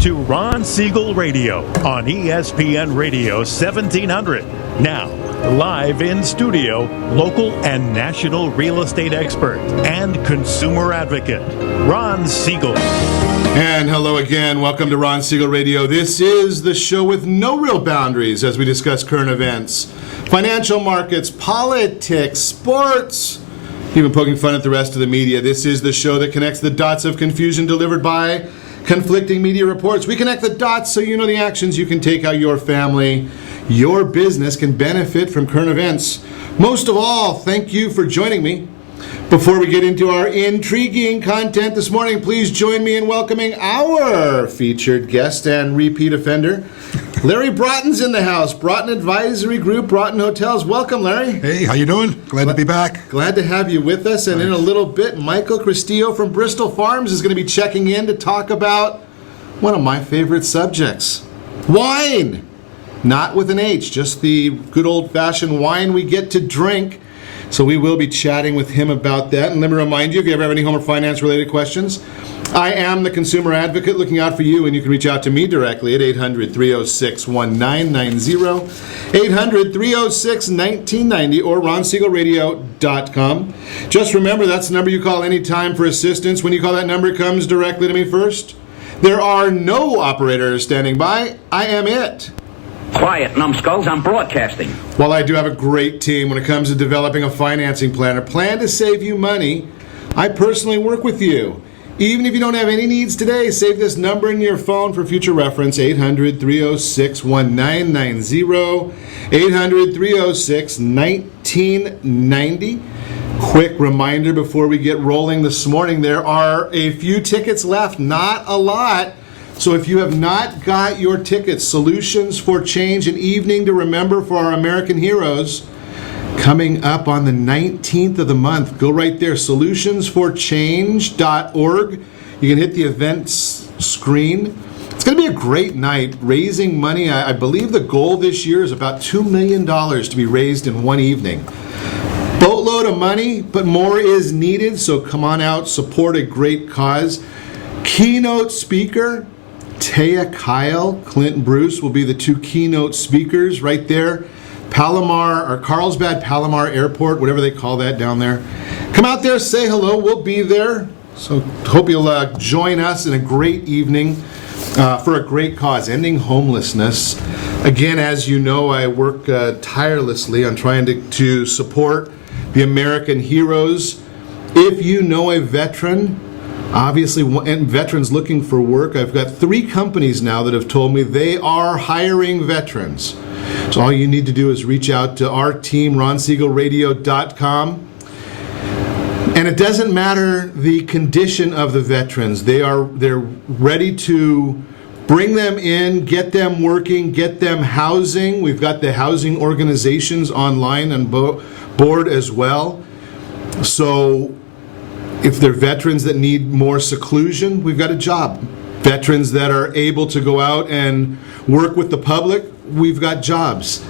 to Ron Siegel Radio on ESPN Radio 1700. Now, live in studio, local and national real estate expert and consumer advocate, Ron Siegel. And hello again. Welcome to Ron Siegel Radio. This is the show with no real boundaries as we discuss current events, financial markets, politics, sports, even poking fun at the rest of the media. This is the show that connects the dots of confusion delivered by conflicting media reports. We connect the dots so you know the actions you can take, how your family, your business can benefit from current events. Most of all, thank you for joining me. Before we get into our intriguing content this morning, please join me in welcoming our featured guest and repeat offender. Larry Broughton's in the house. Broughton Advisory Group, Broughton Hotels. Welcome, Larry. Hey, how you doing? Glad to be back. Glad to have you with us. And in a little bit, Michael Cristillo from Bristol Farms is going to be checking in to talk about one of my favorite subjects, wine. Not with an H, just the good old-fashioned wine we get to drink. So we will be chatting with him about that. And let me remind you, if you ever have any home or finance-related questions, I am the consumer advocate looking out for you, and you can reach out to me directly at 800-306-1990, 800-306-1990, or ronsiegelradio.com. Just remember, that's the number you call anytime for assistance. When you call that number, it comes directly to me first. There are no operators standing by. I am it. Quiet, numbskulls, I'm broadcasting. While I do have a great team when it comes to developing a financing plan, a plan to save you money, I personally work with you. Even if you don't have any needs today, save this number in your phone for future reference, 800-306-1990, 800-306-1990. Quick reminder before we get rolling this morning, there are a few tickets left, not a lot. So if you have not got your tickets, Solutions for Change, an evening to remember for our American heroes, coming up on the 19th of the month. Go right there, solutionsforchange.org. You can hit the events screen. It's going to be a great night, raising money. I believe the goal this year is about $2 million to be raised in one evening. Boatload of money, but more is needed, so come on out, support a great cause. Keynote speaker, Taya Kyle, Clint Bruce will be the two keynote speakers right there. Palomar, or Carlsbad Palomar Airport, whatever they call that down there. Come out there, say hello, we'll be there. So hope you'll join us in a great evening for a great cause, ending homelessness. Again, as you know, I work tirelessly on trying to support the American heroes. If you know a veteran, obviously, and veterans looking for work, I've got 3 companies now that have told me they are hiring veterans. So all you need to do is reach out to our team, ronsiegelradio.com. And it doesn't matter the condition of the veterans. They're ready to bring them in, get them working, get them housing. We've got the housing organizations online on board as well. So if they're veterans that need more seclusion, we've got a job. Veterans that are able to go out and work with the public, we've got jobs.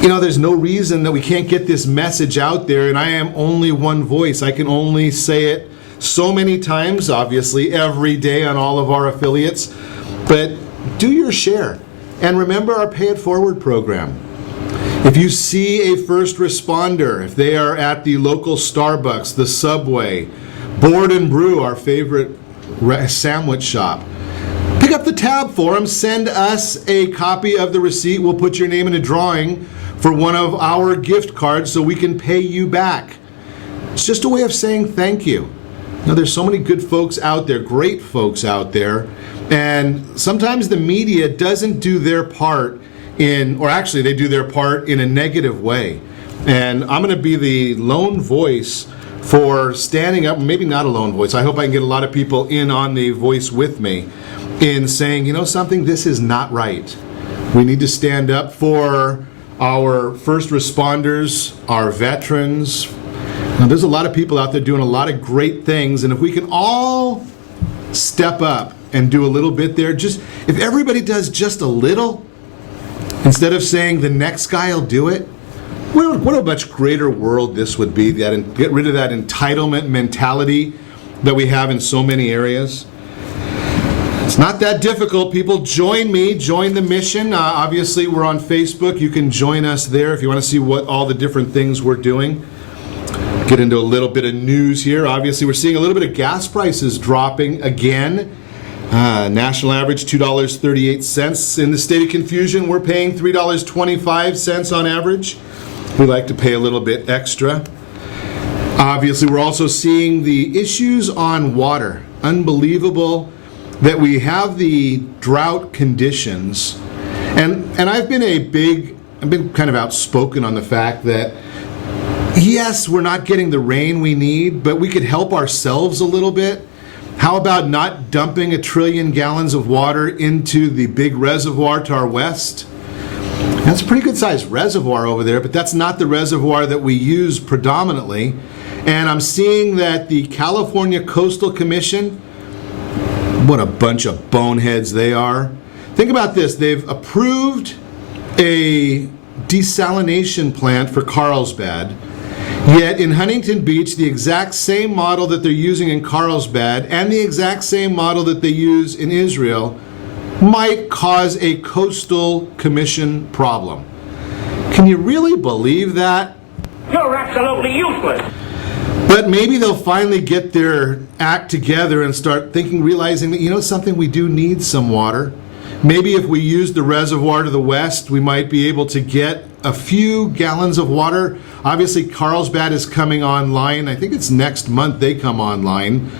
You know, there's no reason that we can't get this message out there, and I am only one voice. I can only say it so many times, obviously, every day on all of our affiliates. But do your share. And remember our Pay It Forward program. If you see a first responder, if they are at the local Starbucks, the Subway, Board and Brew, our favorite sandwich shop, pick up the tab for them, send us a copy of the receipt. We'll put your name in a drawing for one of our gift cards so we can pay you back. It's just a way of saying thank you. Now, there's so many good folks out there, great folks out there, and sometimes the media doesn't do their part or actually they do their part in a negative way. And I'm going to be the lone voice for standing up, maybe not a lone voice. I hope I can get a lot of people in on the voice with me in saying, you know something, this is not right. We need to stand up for our first responders, our veterans. Now, there's a lot of people out there doing a lot of great things, and if we can all step up and do a little bit there, just if everybody does just a little, instead of saying the next guy will do it, what a much greater world this would be, that get rid of that entitlement mentality that we have in so many areas. It's not that difficult, people. Join me, join the mission. Obviously, we're on Facebook. You can join us there if you want to see what all the different things we're doing. Get into a little bit of news here. Obviously, we're seeing a little bit of gas prices dropping again. National average $2.38. In the state of confusion, we're paying $3.25 on average. We like to pay a little bit extra. Obviously, we're also seeing the issues on water. Unbelievable that we have the drought conditions. And I've been kind of outspoken on the fact that yes, we're not getting the rain we need, but we could help ourselves a little bit. How about not dumping 1 trillion gallons of water into the big reservoir to our west? That's a pretty good sized reservoir over there, but that's not the reservoir that we use predominantly. And I'm seeing that the California Coastal Commission, what a bunch of boneheads they are. Think about this. They've approved a desalination plant for Carlsbad, yet in Huntington Beach, the exact same model that they're using in Carlsbad and the exact same model that they use in Israel might cause a coastal commission problem. Can you really believe that? You're absolutely useless. But maybe they'll finally get their act together and start realizing that, something, we do need some water. Maybe if we use the reservoir to the west, we might be able to get a few gallons of water. Obviously, Carlsbad is coming online. I think it's next month they come online.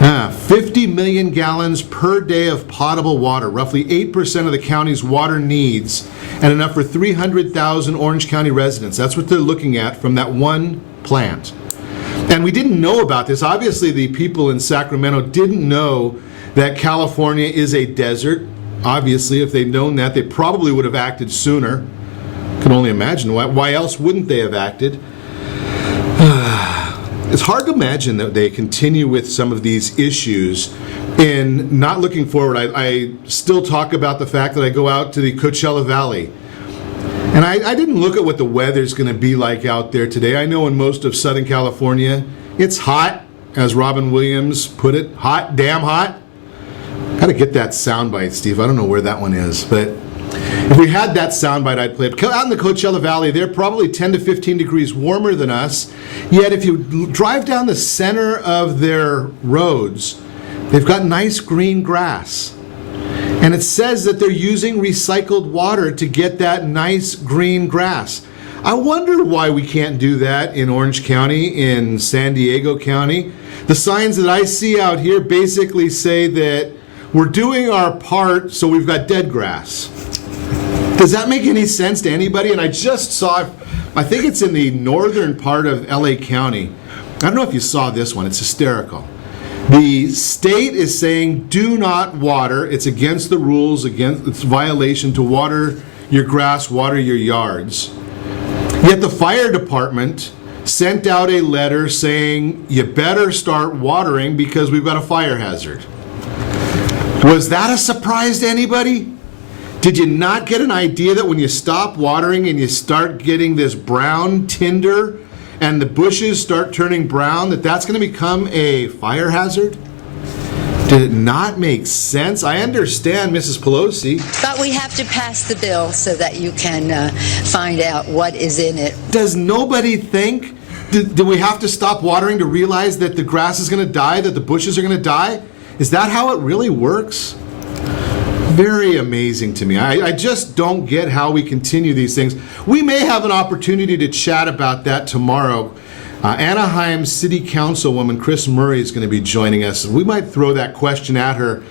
50 million gallons per day of potable water, roughly 8% of the county's water needs, and enough for 300,000 Orange County residents. That's what they're looking at from that one plant. And we didn't know about this. Obviously, the people in Sacramento didn't know that California is a desert. Obviously, if they'd known that, they probably would have acted sooner. Can only imagine. Why else wouldn't they have acted? It's hard to imagine that they continue with some of these issues in not looking forward. I still talk about the fact that I go out to the Coachella Valley. And I didn't look at what the weather's going to be like out there today. I know in most of Southern California, it's hot, as Robin Williams put it. Hot, damn hot. Got to get that soundbite, Steve. I don't know where that one is, but if we had that soundbite, I'd play it. Out in the Coachella Valley, they're probably 10 to 15 degrees warmer than us. Yet if you drive down the center of their roads, they've got nice green grass. And it says that they're using recycled water to get that nice green grass. I wonder why we can't do that in Orange County, in San Diego County. The signs that I see out here basically say that we're doing our part, so we've got dead grass. Does that make any sense to anybody? And I just saw, I think it's in the northern part of LA County. I don't know if you saw this one. It's hysterical. The state is saying do not water. It's against the rules, it's violation to water your grass, water your yards. Yet the fire department sent out a letter saying you better start watering because we've got a fire hazard. Was that a surprise to anybody? Did you not get an idea that when you stop watering and you start getting this brown tinder and the bushes start turning brown, that's going to become a fire hazard? Did it not make sense? I understand, Mrs. Pelosi. But we have to pass the bill so that you can find out what is in it. Does nobody think? Do we have to stop watering to realize that the grass is going to die, that the bushes are going to die? Is that how it really works? Very amazing to me. I just don't get how we continue these things. We may have an opportunity to chat about that tomorrow. Anaheim City Councilwoman Chris Murray is going to be joining us. We might throw that question at her.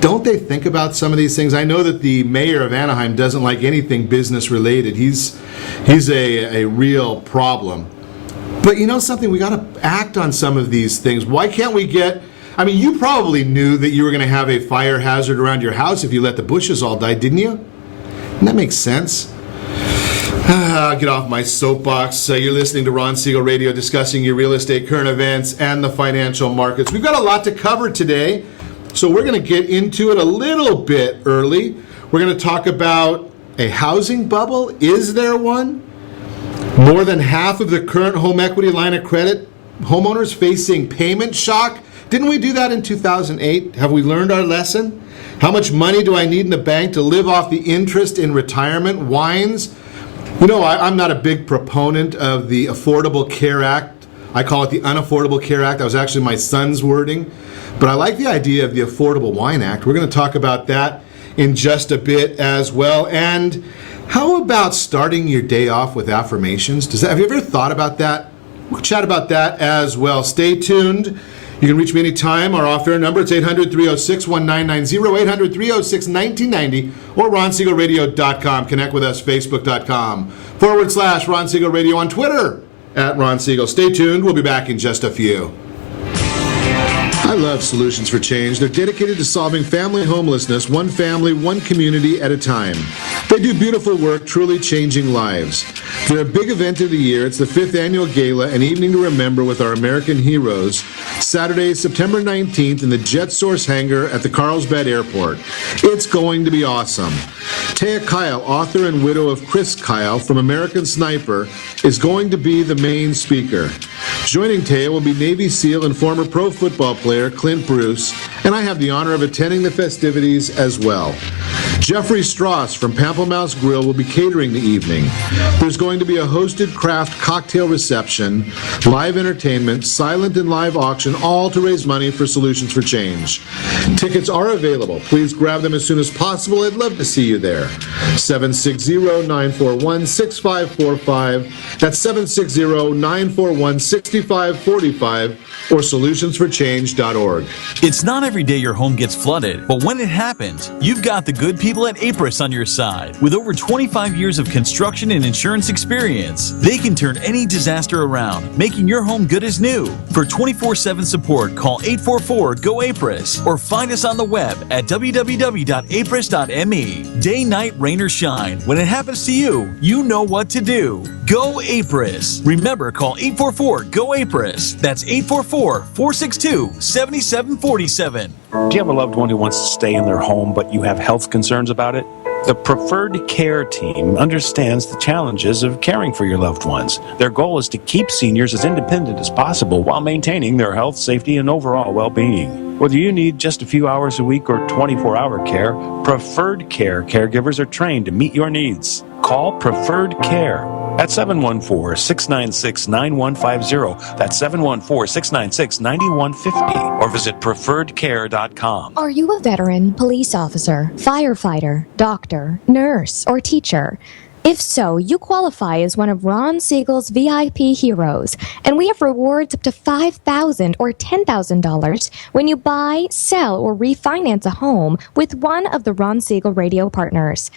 Don't they think about some of these things? I know that the mayor of Anaheim doesn't like anything business related. He's a real problem. But you know something? We got to act on some of these things. Why can't we get... I mean, you probably knew that you were going to have a fire hazard around your house if you let the bushes all die, didn't you? Doesn't that make sense? I'll get off my soapbox. You're listening to Ron Siegel Radio, discussing your real estate, current events, and the financial markets. We've got a lot to cover today, so we're going to get into it a little bit early. We're going to talk about a housing bubble. Is there one? More than half of the current home equity line of credit homeowners facing payment shock Didn't we do that in 2008? Have we learned our lesson? How much money do I need in the bank to live off the interest in retirement? Wines? You know, I'm not a big proponent of the Affordable Care Act. I call it the Unaffordable Care Act. That was actually my son's wording. But I like the idea of the Affordable Wine Act. We're going to talk about that in just a bit as well. And how about starting your day off with affirmations? Have you ever thought about that? We'll chat about that as well. Stay tuned. You can reach me anytime. Our off-air number, it's 800-306-1990, 800-306-1990, or RonSiegelRadio.com. Connect with us, Facebook.com/Ron Siegel Radio, on Twitter, @Ron Siegel. Stay tuned. We'll be back in just a few. I love Solutions for Change. They're dedicated to solving family homelessness, one family, one community at a time. They do beautiful work, truly changing lives. They're a big event of the year. It's the 5th annual gala, an evening to remember with our American heroes, Saturday, September 19th in the Jet Source hangar at the Carlsbad Airport. It's going to be awesome. Taya Kyle, author and widow of Chris Kyle from American Sniper, is going to be the main speaker. Joining Taya will be Navy SEAL and former pro football player Clint Bruce, and I have the honor of attending the festivities as well. Jeffrey Strauss from Pamplemousse Grill will be catering the evening. There's going to be a hosted craft cocktail reception, live entertainment, silent and live auction, all to raise money for Solutions for Change. Tickets are available. Please grab them as soon as possible. I'd love to see you there. 760-941-6545. That's 760-941-6545, or solutionsforchange.org. It's not every day your home gets flooded, but when it happens, you've got the good people at APRIS on your side. With over 25 years of construction and insurance experience, they can turn any disaster around, making your home good as new. For 24/7 support, call 844-GO-APRIS or find us on the web at www.apris.me. Day, night, rain, or shine, when it happens to you, you know what to do. Go APRIS. Remember, call 844-GO-APRIS. That's 844-462-7747. Do you have a loved one who wants to stay in their home, but you have health concerns about it? The Preferred Care team understands the challenges of caring for your loved ones. Their goal is to keep seniors as independent as possible while maintaining their health, safety, and overall well-being. Whether you need just a few hours a week or 24-hour care, Preferred Care caregivers are trained to meet your needs. Call Preferred Care at 714-696-9150. That's 714-696-9150. Or visit preferredcare.com. Are you a veteran, police officer, firefighter, doctor, nurse, or teacher? If so, you qualify as one of Ron Siegel's VIP heroes, and we have rewards up to $5,000 or $10,000 when you buy, sell, or refinance a home with one of the Ron Siegel radio partners.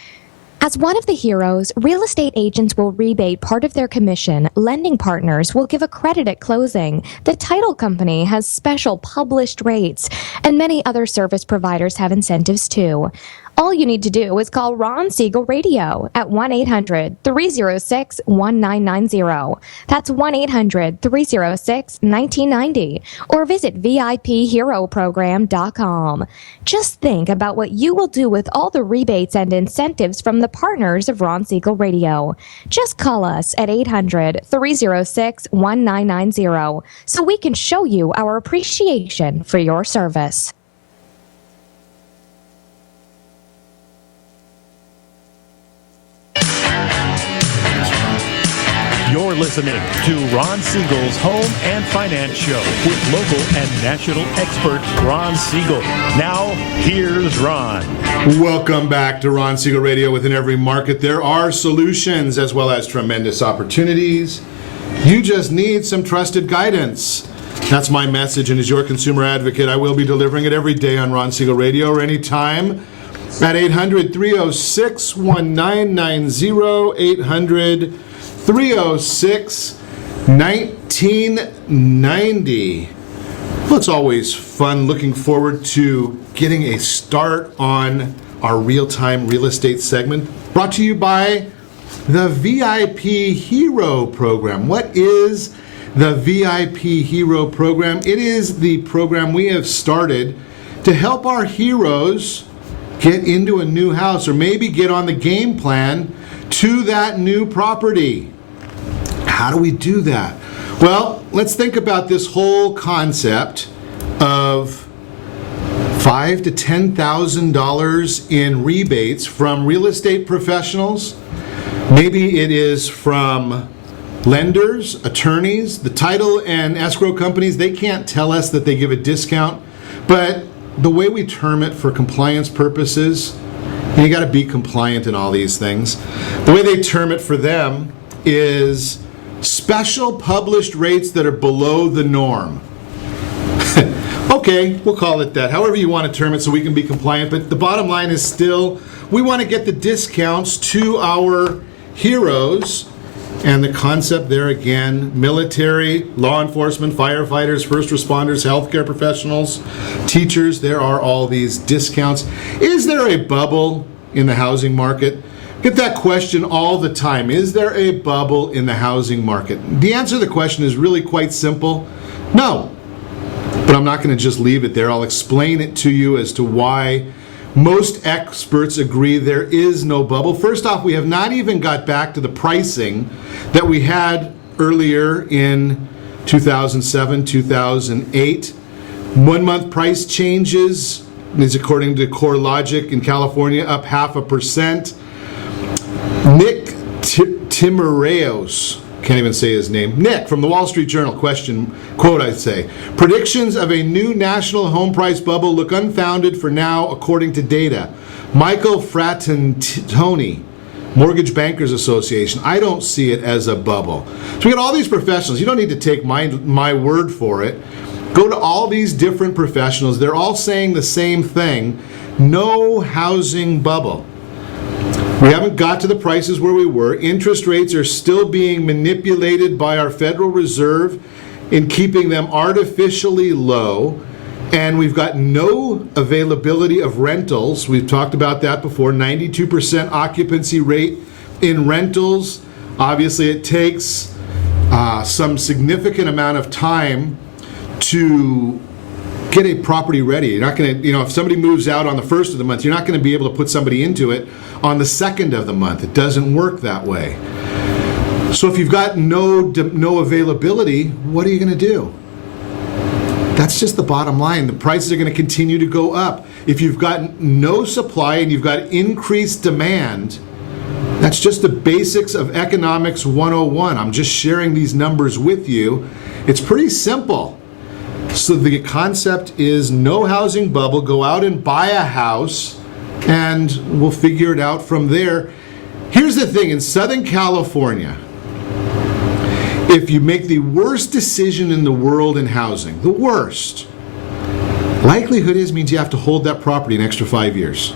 As one of the heroes, real estate agents will rebate part of their commission, lending partners will give a credit at closing, the title company has special published rates, and many other service providers have incentives too. All you need to do is call Ron Siegel Radio at 1-800-306-1990. That's 1-800-306-1990. Or visit VIPHeroProgram.com. Just think about what you will do with all the rebates and incentives from the partners of Ron Siegel Radio. Just call us at 800-306-1990 so we can show you our appreciation for your service. You're listening to Ron Siegel's Home and Finance Show with local and national expert Ron Siegel. Now, here's Ron. Welcome back to Ron Siegel Radio. Within every market, there are solutions as well as tremendous opportunities. You just need some trusted guidance. That's my message, and as your consumer advocate, I will be delivering it every day on Ron Siegel Radio or anytime at 800-306-1990, 800-306-1990. Well, it's always fun looking forward to getting a start on our real-time real estate segment, brought to you by the VIP Hero Program. What is the VIP Hero Program? It is the program we have started to help our heroes get into a new house or maybe get on the game plan to that new property. How do we do that? Well, let's think about this whole concept of $5,000 to $10,000 in rebates from real estate professionals. Maybe it is from lenders, attorneys, the title and escrow companies. They can't tell us that they give a discount, but the way we term it for compliance purposes, and you got to be compliant in all these things, the way they term it for them is special published rates that are below the norm. Okay, we'll call it that. However you want to term it so we can be compliant, but the bottom line is still, we want to get the discounts to our heroes. And the concept there again, military, law enforcement, firefighters, first responders, healthcare professionals, teachers, there are all these discounts. Is there a bubble in the housing market? Get that question all the time. Is there a bubble in the housing market? The answer to the question is really quite simple. No. But I'm not going to just leave it there. I'll explain it to you as to why most experts agree there is no bubble. First off, we have not even got back to the pricing that we had earlier in 2007, 2008. 1 month price changes is, according to CoreLogic in California, up 0.5%. Nick Timoreos, can't even say his name. Nick from the Wall Street Journal, quote I'd say, predictions of a new national home price bubble look unfounded for now according to data. Michael Frattantoni, Mortgage Bankers Association, I don't see it as a bubble. So we got all these professionals. You don't need to take my word for it. Go to all these different professionals. They're all saying the same thing. No housing bubble. We haven't got to the prices where we were. Interest rates are still being manipulated by our Federal Reserve in keeping them artificially low. And we've got no availability of rentals. We've talked about that before. 92% occupancy rate in rentals. Obviously, it takes some significant amount of time to get a property ready. You're not going to, if somebody moves out on the first of the month, you're not going to be able to put somebody into it on the second of the month. It doesn't work that way. So if you've got no availability, what are you going to do? That's just the bottom line. The prices are going to continue to go up. If you've got no supply and you've got increased demand, that's just the basics of economics 101. I'm just sharing these numbers with you. It's pretty simple. So the concept is no housing bubble. Go out and buy a house and we'll figure it out from there. Here's the thing, in Southern California, if you make the worst decision in the world in housing, the worst, likelihood means you have to hold that property an extra 5 years.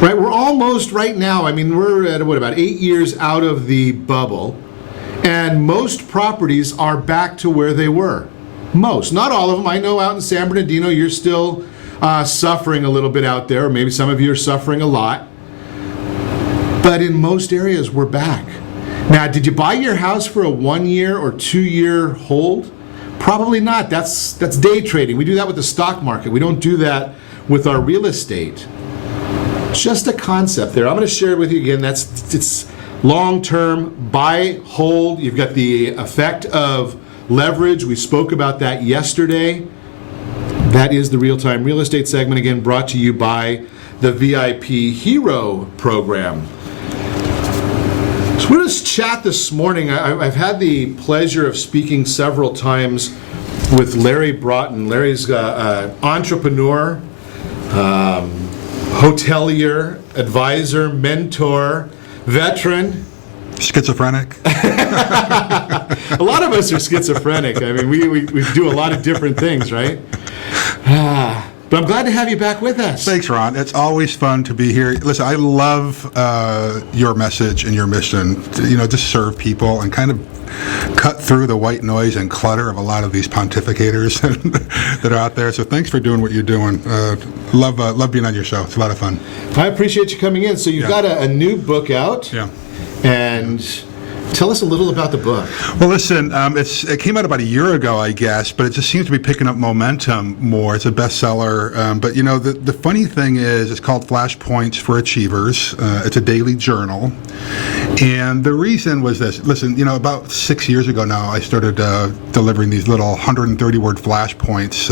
Right? We're almost right now, we're at about 8 years out of the bubble, and most properties are back to where they were. Most, not all of them. I know out in San Bernardino you're still suffering a little bit out there, or maybe some of you are suffering a lot. But in most areas, we're back. Now, did you buy your house for a 1 year or 2 year hold? Probably not. That's day trading. We do that with the stock market. We don't do that with our real estate. Just a concept there. I'm going to share it with you again. It's long-term, buy, hold. You've got the effect of leverage. We spoke about that yesterday. That is the Real-Time Real Estate segment, again, brought to you by the VIP Hero program. So we're going to chat this morning. I've had the pleasure of speaking several times with Larry Broughton. Larry's an entrepreneur, hotelier, advisor, mentor, veteran. Schizophrenic. A lot of us are schizophrenic. We do a lot of different things, right? But I'm glad to have you back with us. Thanks, Ron. It's always fun to be here. Listen, I love your message and your mission to serve people and kind of cut through the white noise and clutter of a lot of these pontificators that are out there. So thanks for doing what you're doing. Love being on your show. It's a lot of fun. I appreciate you coming in. So you've got a new book out. Yeah. And tell us a little about the book. Well, listen, it came out about a year ago, I guess, but it just seems to be picking up momentum more. It's a bestseller. But, the funny thing is it's called Flashpoints for Achievers. It's a daily journal. And the reason was this. Listen, about 6 years ago now, I started delivering these little 130-word flashpoints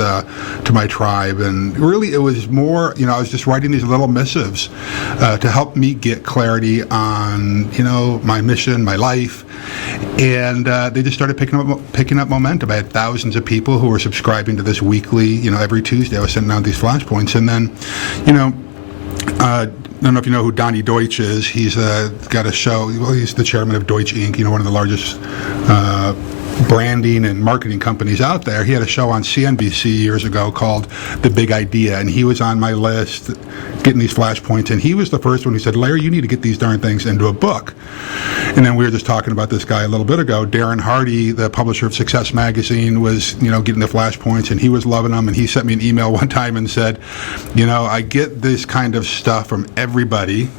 to my tribe. And really, it was more, I was just writing these little missives to help me get clarity on, my mission, my life. And they just started picking up momentum. I had thousands of people who were subscribing to this weekly, every Tuesday I was sending out these flashpoints. And then, I don't know if you know who Donnie Deutsch is. He's got a show. Well, he's the chairman of Deutsch Inc., one of the largest branding and marketing companies out there. He had a show on CNBC years ago called The Big Idea, and he was on my list getting these flashpoints, and he was the first one who said, Larry, you need to get these darn things into a book. And then we were just talking about this guy a little bit ago. Darren Hardy, the publisher of Success Magazine, was, getting the flashpoints, and he was loving them, and he sent me an email one time and said, I get this kind of stuff from everybody,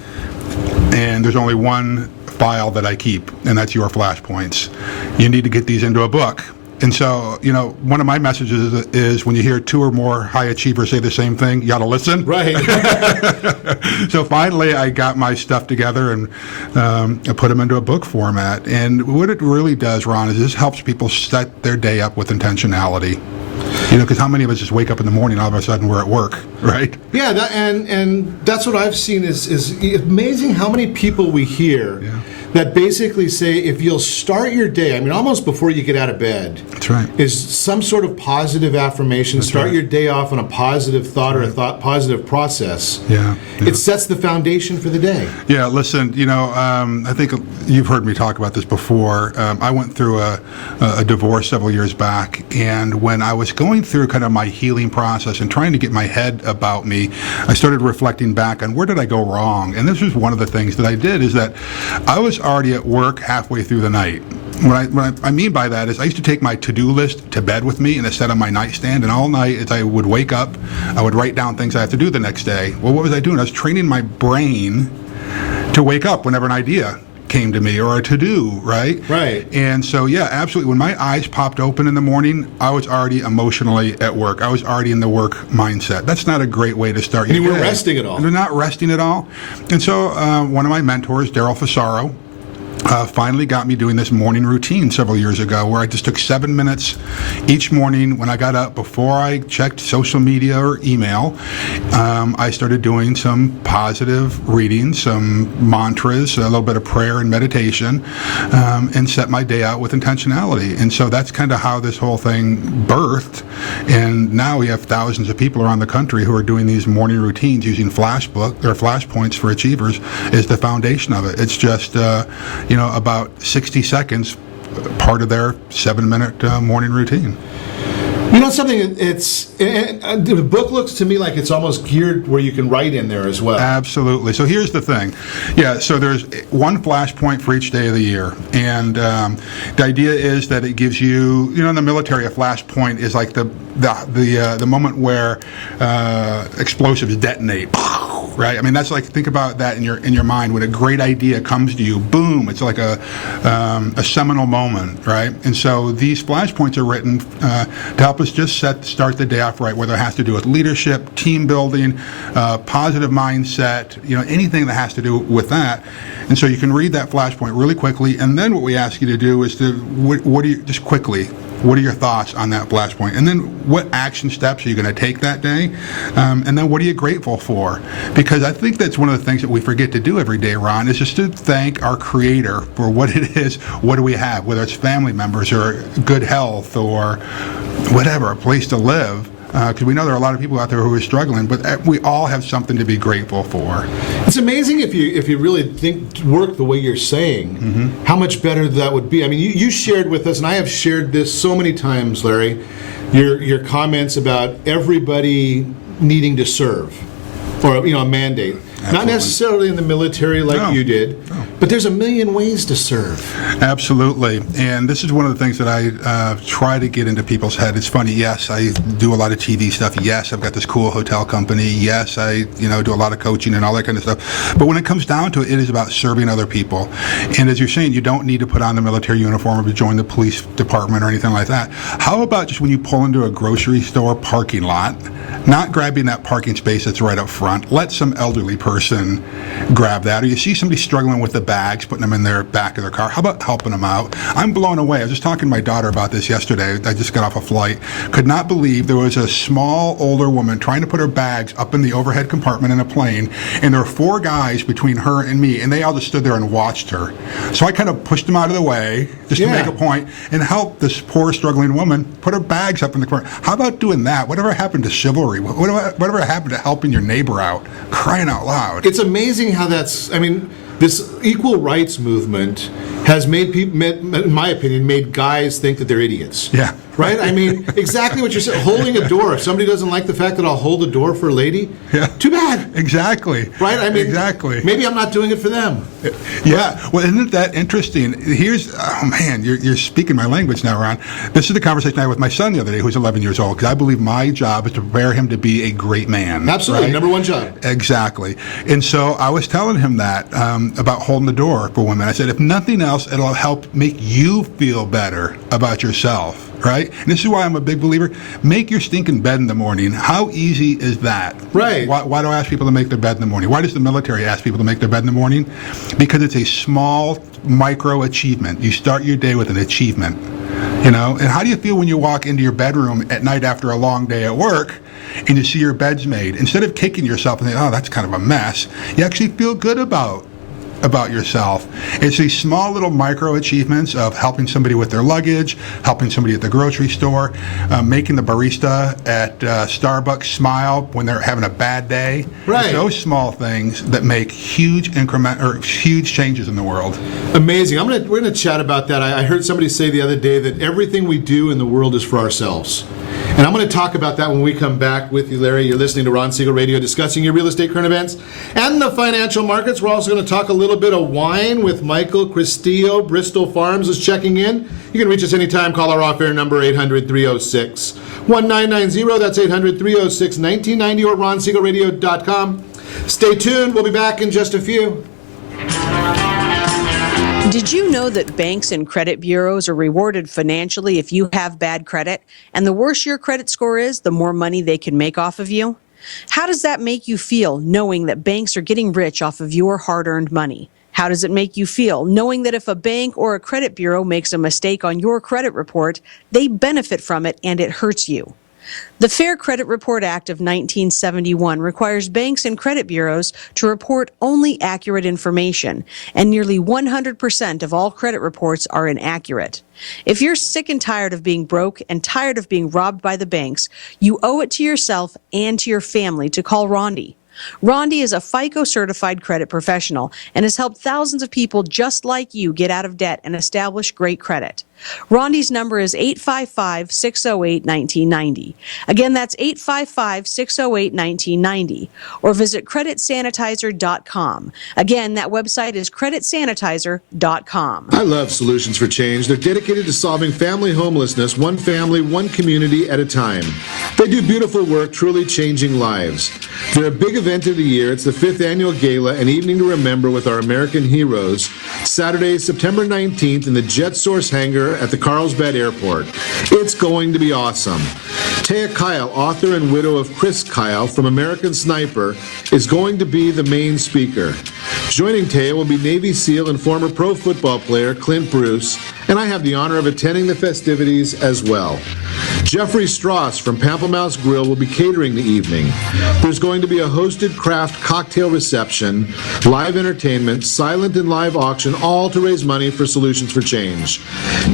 and there's only one file that I keep, and that's your flashpoints. You need to get these into a book. And so, one of my messages is when you hear two or more high achievers say the same thing, you ought to listen. Right. So finally, I got my stuff together and I put them into a book format. And what it really does, Ron, is this helps people set their day up with intentionality. Because how many of us just wake up in the morning and all of a sudden we're at work, right? Yeah, and that's what I've seen is amazing how many people we hear that basically say if you'll start your day, almost before you get out of bed. That's right. Is some sort of positive affirmation. That's start right. your day off on a positive thought or a positive process. Yeah. It sets the foundation for the day. Yeah, listen, I think you've heard me talk about this before. I went through a divorce several years back, and when I was going through kind of my healing process and trying to get my head about me, I started reflecting back on where did I go wrong? And this was one of the things that I did, is that I was already at work halfway through the night. What I mean by that is I used to take my to-do list to bed with me and it's set on my nightstand, and all night as I would wake up, I would write down things I have to do the next day. Well, what was I doing? I was training my brain to wake up whenever an idea came to me or a to-do, right? Right. And so, yeah, absolutely. When my eyes popped open in the morning, I was already emotionally at work. I was already in the work mindset. That's not a great way to start your day. You weren't resting at all. You're not resting at all. And so one of my mentors, Daryl Fasaro, finally got me doing this morning routine several years ago, where I just took 7 minutes each morning when I got up before I checked social media or email. I started doing some positive reading, some mantras, a little bit of prayer and meditation, and set my day out with intentionality. And so that's kind of how this whole thing birthed. And now we have thousands of people around the country who are doing these morning routines using flashpoints for achievers is the foundation of it. It's just about 60 seconds, part of their 7-minute morning routine. Something, the book looks to me like it's almost geared where you can write in there as well. Absolutely. So here's the thing. Yeah, so there's one flashpoint for each day of the year. And the idea is that it gives you, in the military, a flashpoint is like the moment where explosives detonate. Right? That's like, think about that in your mind. When a great idea comes to you, boom, it's like a seminal moment, right? And so these flashpoints are written to help us just start the day off right, whether it has to do with leadership, team building, positive mindset, anything that has to do with that. And so you can read that flashpoint really quickly, and then what we ask you to do is what are your thoughts on that flashpoint? And then what action steps are you going to take that day? And then what are you grateful for? Because I think that's one of the things that we forget to do every day, Ron, is just to thank our Creator for what it is. What do we have? Whether it's family members or good health or whatever, a place to live. Because we know there are a lot of people out there who are struggling, but we all have something to be grateful for. It's amazing if you really work the way you're saying, how much better that would be. You shared with us, and I have shared this so many times, Larry, your comments about everybody needing to serve, or a mandate. Absolutely. Not necessarily in the military like you did, but there's a million ways to serve. Absolutely. And this is one of the things that I try to get into people's head. It's funny, yes, I do a lot of TV stuff. Yes, I've got this cool hotel company. Yes, I do a lot of coaching and all that kind of stuff. But when it comes down to it, it is about serving other people. And as you're saying, you don't need to put on the military uniform or to join the police department or anything like that. How about just when you pull into a grocery store parking lot, not grabbing that parking space that's right up front? Ron, let some elderly person grab that. Or you see somebody struggling with the bags, putting them in their back of their car. How about helping them out? I'm blown away. I was just talking to my daughter about this yesterday. I just got off a flight. Could not believe there was a small, older woman trying to put her bags up in the overhead compartment in a plane, and there were 4 guys between her and me, and they all just stood there and watched her. So I kind of pushed them out of the way just to make a point and help this poor, struggling woman put her bags up in the compartment. How about doing that? Whatever happened to chivalry? Whatever happened to helping your neighbor out? Crying out loud. It's amazing how this equal rights movement has made people, in my opinion, made guys think that they're idiots. Yeah. Right? I mean, exactly what you're saying. Holding a door. If somebody doesn't like the fact that I'll hold a door for a lady, too bad. Exactly. Right? I mean, exactly. Maybe I'm not doing it for them. Yeah. Well, isn't that interesting? Oh man, you're speaking my language now, Ron. This is the conversation I had with my son the other day, who's 11 years old, because I believe my job is to prepare him to be a great man. Absolutely. Right? Number one job. Exactly. And so I was telling him that about holding the door for women. I said, if nothing else, it'll help make you feel better about yourself. Right? And this is why I'm a big believer. Make your stinking bed in the morning. How easy is that? Right. Why do I ask people to make their bed in the morning? Why does the military ask people to make their bed in the morning? Because it's a small, micro achievement. You start your day with an achievement. And how do you feel when you walk into your bedroom at night after a long day at work and you see your bed's made? Instead of kicking yourself and saying, oh, that's kind of a mess, you actually feel good about yourself. It's these small little micro achievements of helping somebody with their luggage, helping somebody at the grocery store, making the barista at Starbucks smile when they're having a bad day. Right. It's those small things that make huge changes in the world. Amazing. We're gonna chat about that. I heard somebody say the other day that everything we do in the world is for ourselves. And I'm going to talk about that when we come back with you, Larry. You're listening to Ron Siegel Radio, discussing your real estate current events and the financial markets. We're also going to talk a little bit of wine with Michael Cristillo. Bristol Farms is checking in. You can reach us anytime. Call our off-air number, 800-306-1990. That's 800-306-1990 or ronsiegelradio.com. Stay tuned. We'll be back in just a few. Did you know that banks and credit bureaus are rewarded financially if you have bad credit? And the worse your credit score is, the more money they can make off of you? How does that make you feel, knowing that banks are getting rich off of your hard-earned money? How does it make you feel, knowing that if a bank or a credit bureau makes a mistake on your credit report, they benefit from it and it hurts you? The Fair Credit Report Act of 1971 requires banks and credit bureaus to report only accurate information, and nearly 100% of all credit reports are inaccurate. If you're sick and tired of being broke and tired of being robbed by the banks, you owe it to yourself and to your family to call Rondi. Rondi is a FICO-certified credit professional and has helped thousands of people just like you get out of debt and establish great credit. Rondi's number is 855-608-1990. Again, that's 855-608-1990. Or visit creditsanitizer.com. Again, that website is creditsanitizer.com. I love Solutions for Change. They're dedicated to solving family homelessness, one family, one community at a time. They do beautiful work, truly changing lives. They're a big event of the year. It's the 5th annual gala, an evening to remember with our American heroes, Saturday, September 19th in the Jet Source hangar at the Carlsbad Airport. It's going to be awesome. Taya Kyle, author and widow of Chris Kyle from American Sniper, is going to be the main speaker. Joining Taya will be Navy SEAL and former pro football player Clint Bruce, and I have the honor of attending the festivities as well. Jeffrey Strauss from Pamplemousse Grill will be catering the evening. There's going to be a hosted craft cocktail reception, live entertainment, silent and live auction, all to raise money for Solutions for Change.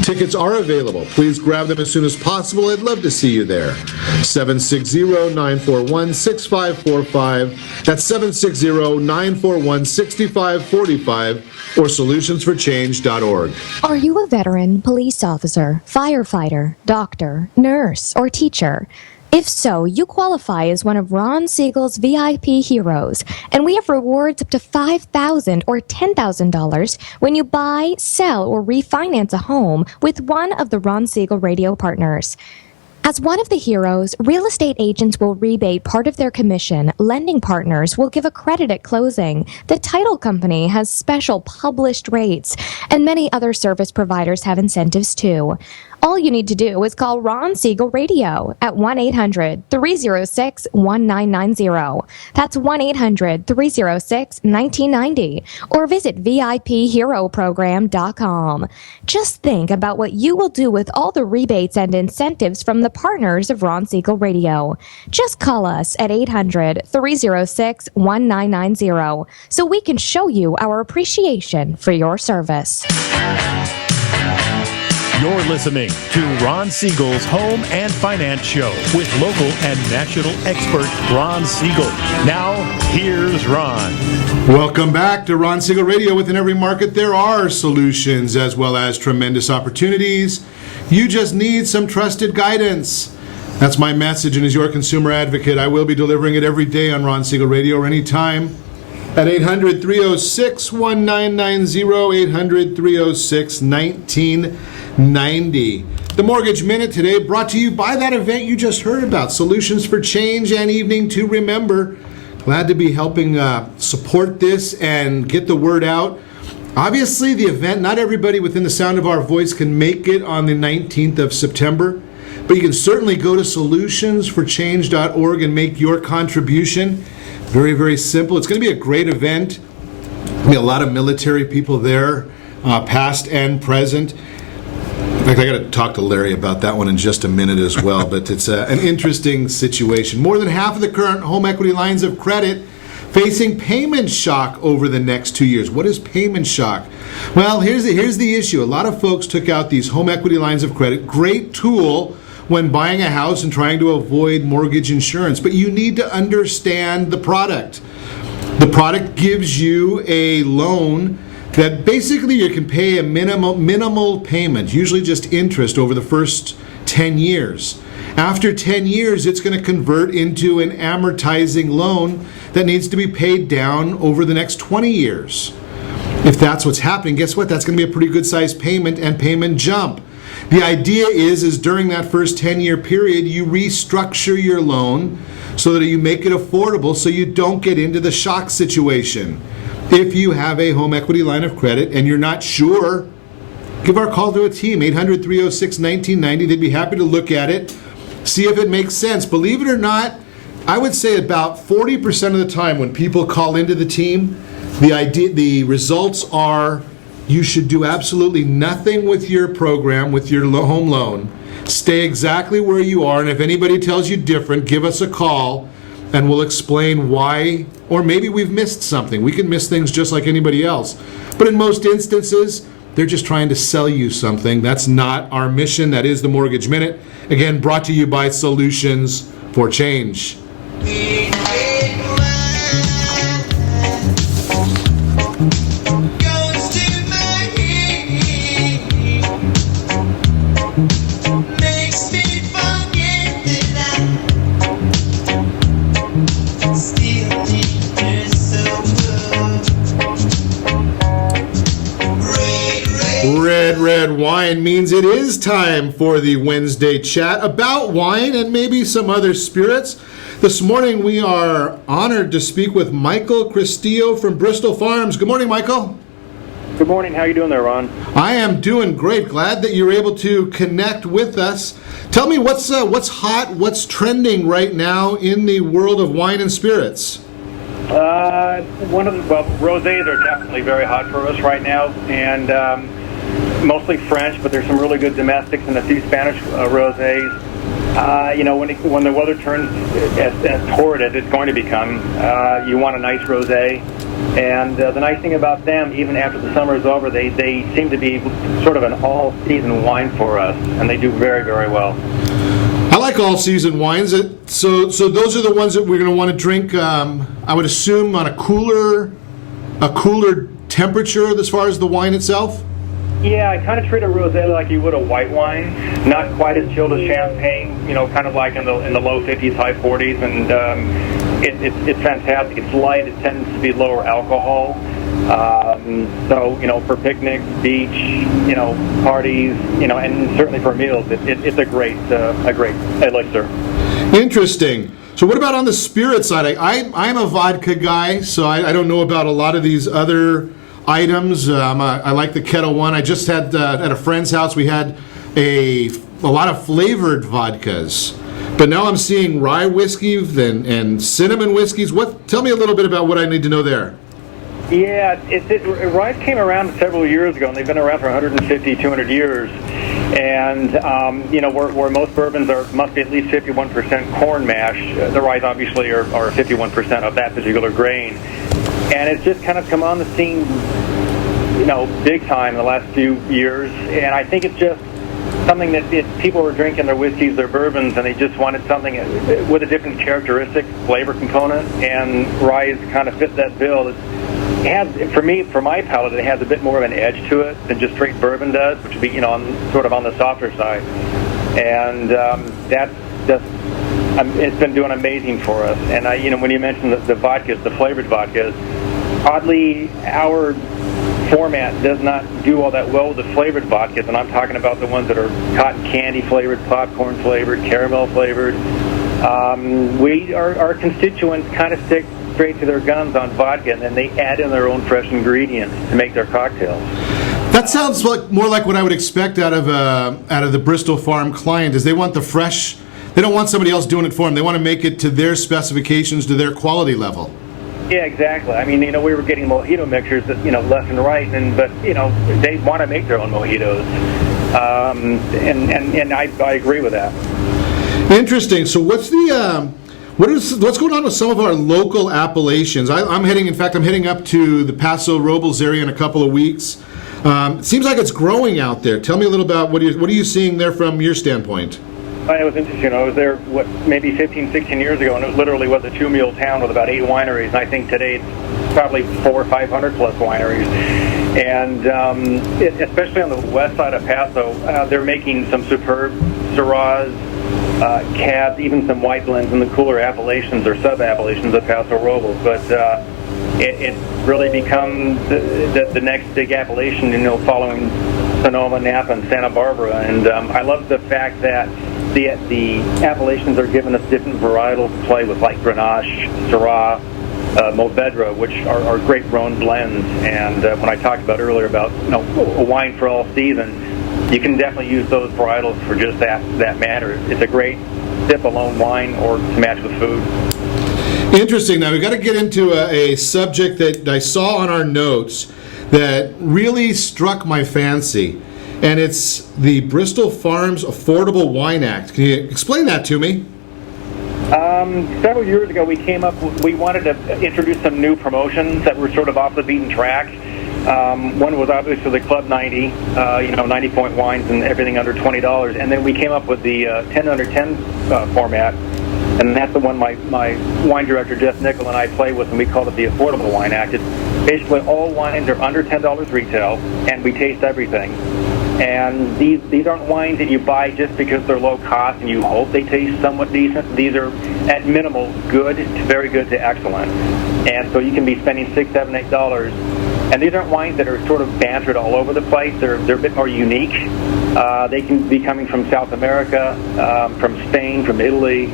Tickets are available. Please grab them as soon as possible. I'd love to see you there. 760-941-6545. That's 760-941-6545 or solutionsforchange.org. Are you a veteran, police officer, firefighter, doctor, nurse, or teacher? If so, you qualify as one of Ron Siegel's VIP heroes, and we have rewards up to $5,000 or $10,000 when you buy, sell, or refinance a home with one of the Ron Siegel radio partners. As one of the heroes, real estate agents will rebate part of their commission. Lending partners will give a credit at closing. The title company has special published rates, and many other service providers have incentives too. All you need to do is call Ron Siegel Radio at 1-800-306-1990. That's 1-800-306-1990. Or visit VIPHeroProgram.com. Just think about what you will do with all the rebates and incentives from the partners of Ron Siegel Radio. Just call us at 800-306-1990 so we can show you our appreciation for your service. You're listening to Ron Siegel's Home and Finance Show with local and national expert Ron Siegel. Now, here's Ron. Welcome back to Ron Siegel Radio. Within every market, there are solutions as well as tremendous opportunities. You just need some trusted guidance. That's my message, and as your consumer advocate, I will be delivering it every day on Ron Siegel Radio or anytime at 800-306-1990, 800-306-1990. The Mortgage Minute today brought to you by that event you just heard about, Solutions for Change and Evening to Remember. Glad to be helping support this and get the word out. Obviously, the event, not everybody within the sound of our voice can make it on the 19th of September, but you can certainly go to solutionsforchange.org and make your contribution. Very, very simple. It's going to be a great event. There'll be a lot of military people there, past and present. In fact, I got to talk to Larry about that one in just a minute as well, but it's an interesting situation. More than half of the current home equity lines of credit facing payment shock over the next 2 years. What is payment shock? Well, here's the issue. A lot of folks took out these home equity lines of credit. Great tool when buying a house and trying to avoid mortgage insurance, but you need to understand the product. The product gives you a loan that basically you can pay a minimal payment, usually just interest over the first 10 years. After 10 years, it's going to convert into an amortizing loan that needs to be paid down over the next 20 years. If that's what's happening, guess what? That's going to be a pretty good sized payment and payment jump. The idea is during that first 10-year period, you restructure your loan so that you make it affordable so you don't get into the shock situation. If you have a home equity line of credit and you're not sure, give our call to a team, 800-306-1990. They'd be happy to look at it, see if it makes sense. Believe it or not, I would say about 40% of the time when people call into the team, the results are you should do absolutely nothing with your program, with your home loan. Stay exactly where you are, and if anybody tells you different, give us a call and we'll explain why, or maybe we've missed something. We can miss things just like anybody else. But in most instances, they're just trying to sell you something. That's not our mission. That is the Mortgage Minute. Again, brought to you by Solutions for Change. Red wine means it is time for the Wednesday chat about wine and maybe some other spirits. This morning we are honored to speak with Michael Cristillo from Bristol Farms. Good morning, Michael. Good morning. How are you doing there, Ron? I am doing great. Glad that you're able to connect with us. Tell me what's hot, what's trending right now in the world of wine and spirits. Rosés are definitely very hot for us right now, and mostly French, but there's some really good domestics and a few Spanish rosés. When the weather turns as torrid as it's going to become, you want a nice rosé. And the nice thing about them, even after the summer is over, they seem to be sort of an all-season wine for us, and they do very, very well. I like all-season wines. So those are the ones that we're going to want to drink, I would assume, on a cooler temperature as far as the wine itself? Yeah, I kind of treat a rosé like you would a white wine, not quite as chilled as champagne, kind of like in the low 50s, high 40s, and it's fantastic. It's light. It tends to be lower alcohol. So, for picnics, beach, parties, and certainly for meals, it's a great elixir. Interesting. So what about on the spirit side? I'm a vodka guy, so I don't know about a lot of these other items. I like the Kettle One. I just had at a friend's house, we had a lot of flavored vodkas. But now I'm seeing rye whiskey and cinnamon whiskeys. Tell me a little bit about what I need to know there. Yeah, rye came around several years ago, and they've been around for 150, 200 years. And, where most bourbons must be at least 51% corn mash, the rye obviously are 51% of that particular grain. And it's just kind of come on the scene, big time in the last few years. And I think it's just something that people were drinking their whiskeys, their bourbons, and they just wanted something with a different characteristic, flavor component, and rye has kind of fit that bill. For my palate, it has a bit more of an edge to it than just straight bourbon does, which would be, sort of on the softer side. And that's just, it's been doing amazing for us. And when you mentioned the vodkas, the flavored vodkas, oddly, our format does not do all that well with the flavored vodkas, and I'm talking about the ones that are cotton candy flavored, popcorn flavored, caramel flavored. Our constituents kind of stick straight to their guns on vodka, and then they add in their own fresh ingredients to make their cocktails. That sounds more like what I would expect out of the Bristol Farm client. Is they want the fresh. They don't want somebody else doing it for them. They want to make it to their specifications, to their quality level. Yeah, exactly. I mean, we were getting mojito mixers that, left and right, but they want to make their own mojitos, and I agree with that. Interesting. So what's going on with some of our local appellations? I'm heading up to the Paso Robles area in a couple of weeks. It seems like it's growing out there. Tell me a little about what are you seeing there from your standpoint? It was interesting. I was there, maybe 15, 16 years ago, and it literally was a two-meal town with about 8 wineries. And I think today it's probably 400 or 500 plus wineries. And especially on the west side of Paso, they're making some superb Syrahs, cabs, even some white blends in the cooler appellations or sub-appellations of Paso Robles. But it's really become the next big appellation, following Sonoma, Napa, and Santa Barbara. And I love the fact that the appellations are giving us different varietals to play with, like Grenache, Syrah, Mourvedre, which are great Rhone blends. And when I talked about earlier about a wine for all seasons, you can definitely use those varietals for just that matter. It's a great sip-alone wine or to match with food. Interesting. Now, we've got to get into a subject that I saw on our notes that really struck my fancy, and it's the Bristol Farms Affordable Wine Act. Can you explain that to me? Several years ago, we wanted to introduce some new promotions that were sort of off the beaten track. One was obviously the Club 90, 90-point wines and everything under $20. And then we came up with the 10 under 10 format. And that's the one my wine director, Jeff Nickel, and I play with, and we call it the Affordable Wine Act. It's basically all wines are under $10 retail, and we taste everything. And these aren't wines that you buy just because they're low cost and you hope they taste somewhat decent. These are, at minimal, good to very good to excellent. And so you can be spending $6, $7, $8. And these aren't wines that are sort of bantered all over the place. They're a bit more unique. They can be coming from South America, from Spain, from Italy,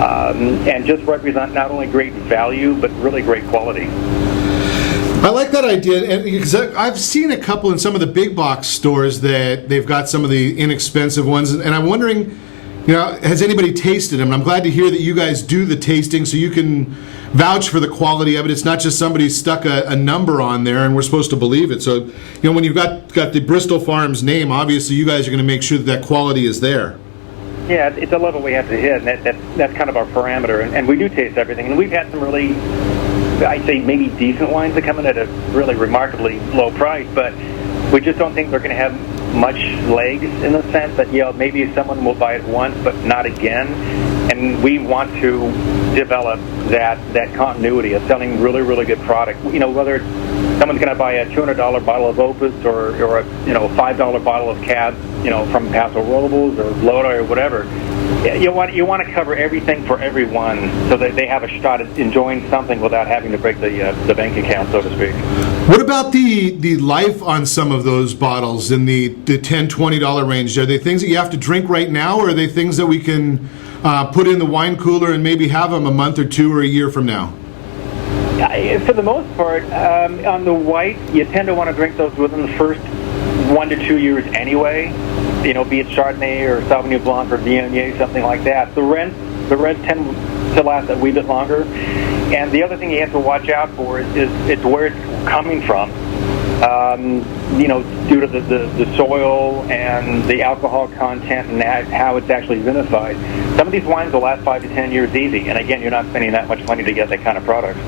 and just represent not only great value, but really great quality. I like that idea, and because I've seen a couple in some of the big box stores that they've got some of the inexpensive ones, and I'm wondering, has anybody tasted them? And I'm glad to hear that you guys do the tasting, so you can vouch for the quality of it. It's not just somebody stuck a number on there, and we're supposed to believe it. So, when you've got the Bristol Farms name, obviously you guys are going to make sure that quality is there. Yeah, it's a level we have to hit, and that's kind of our parameter. And we do taste everything, and we've had some really, I'd say, maybe decent wines that come in at a really remarkably low price, but we just don't think they're going to have much legs in the sense that, maybe someone will buy it once, but not again. And we want to develop that continuity of selling really, really good product. Whether someone's going to buy a $200 bottle of Opus or a $5 bottle of Cab, from Paso Robles or Lodi or whatever. You want to cover everything for everyone so that they have a shot at enjoying something without having to break the bank account, so to speak. What about the life on some of those bottles in the $10, $20 range? Are they things that you have to drink right now, or are they things that we can put in the wine cooler and maybe have them a month or two or a year from now? For the most part, on the white, you tend to want to drink those within the first 1 to 2 years anyway. be it Chardonnay or Sauvignon Blanc or Viognier, something like that. The reds tend to last a wee bit longer. And the other thing you have to watch out for is where it's coming from. Due to the soil and the alcohol content and how it's actually vinified. Some of these wines will last 5 to 10 years easy, and again, you're not spending that much money to get that kind of product.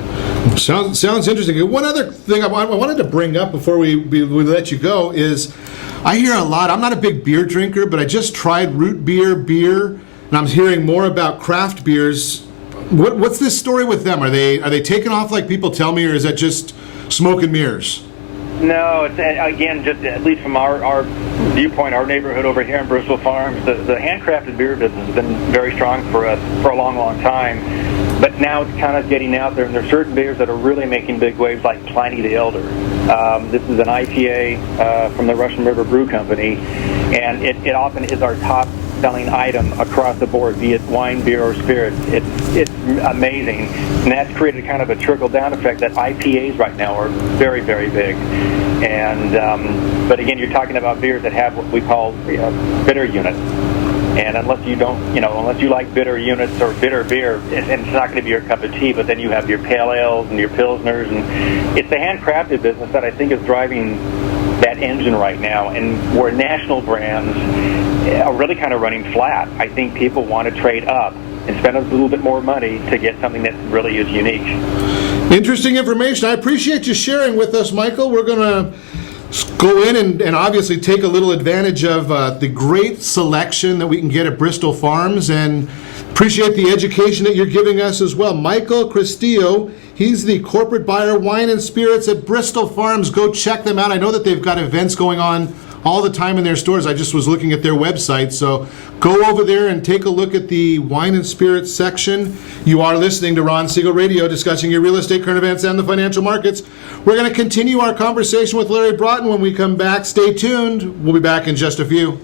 Sounds interesting. One other thing I wanted to bring up before we let you go is I hear a lot. I'm not a big beer drinker, but I just tried root beer, and I'm hearing more about craft beers. What's this story with them? Are they taking off like people tell me, or is that just smoke and mirrors? No, it's, again, just at least from our viewpoint, our neighborhood over here in Bristol Farms, the handcrafted beer business has been very strong for us for a long, long time. But now it's kind of getting out there, and there are certain beers that are really making big waves, like Pliny the Elder. This is an IPA from the Russian River Brew Company, and it often is our top-selling item across the board, be it wine, beer, or spirits. It's amazing, and that's created kind of a trickle-down effect that IPAs right now are very, very big. And but again, you're talking about beers that have what we call bitter units. And unless you like bitter units or bitter beer, and it's not going to be your cup of tea, but then you have your pale ales and your pilsners, and it's the handcrafted business that I think is driving that engine right now, and where national brands are really kind of running flat. I think people want to trade up and spend a little bit more money to get something that really is unique. Interesting information. I appreciate you sharing with us, Michael. We're going to go in and obviously take a little advantage of the great selection that we can get at Bristol Farms, and appreciate the education that you're giving us as well. Michael Cristillo, he's the corporate buyer, wine and spirits at Bristol Farms. Go check them out. I know that they've got events going on all the time in their stores. I just was looking at their website, so go over there and take a look at the wine and spirits section. You are listening to Ron Siegel Radio, discussing your real estate, current events, and the financial markets. We're going to continue our conversation with Larry Broughton when we come back. Stay tuned. We'll be back in just a few.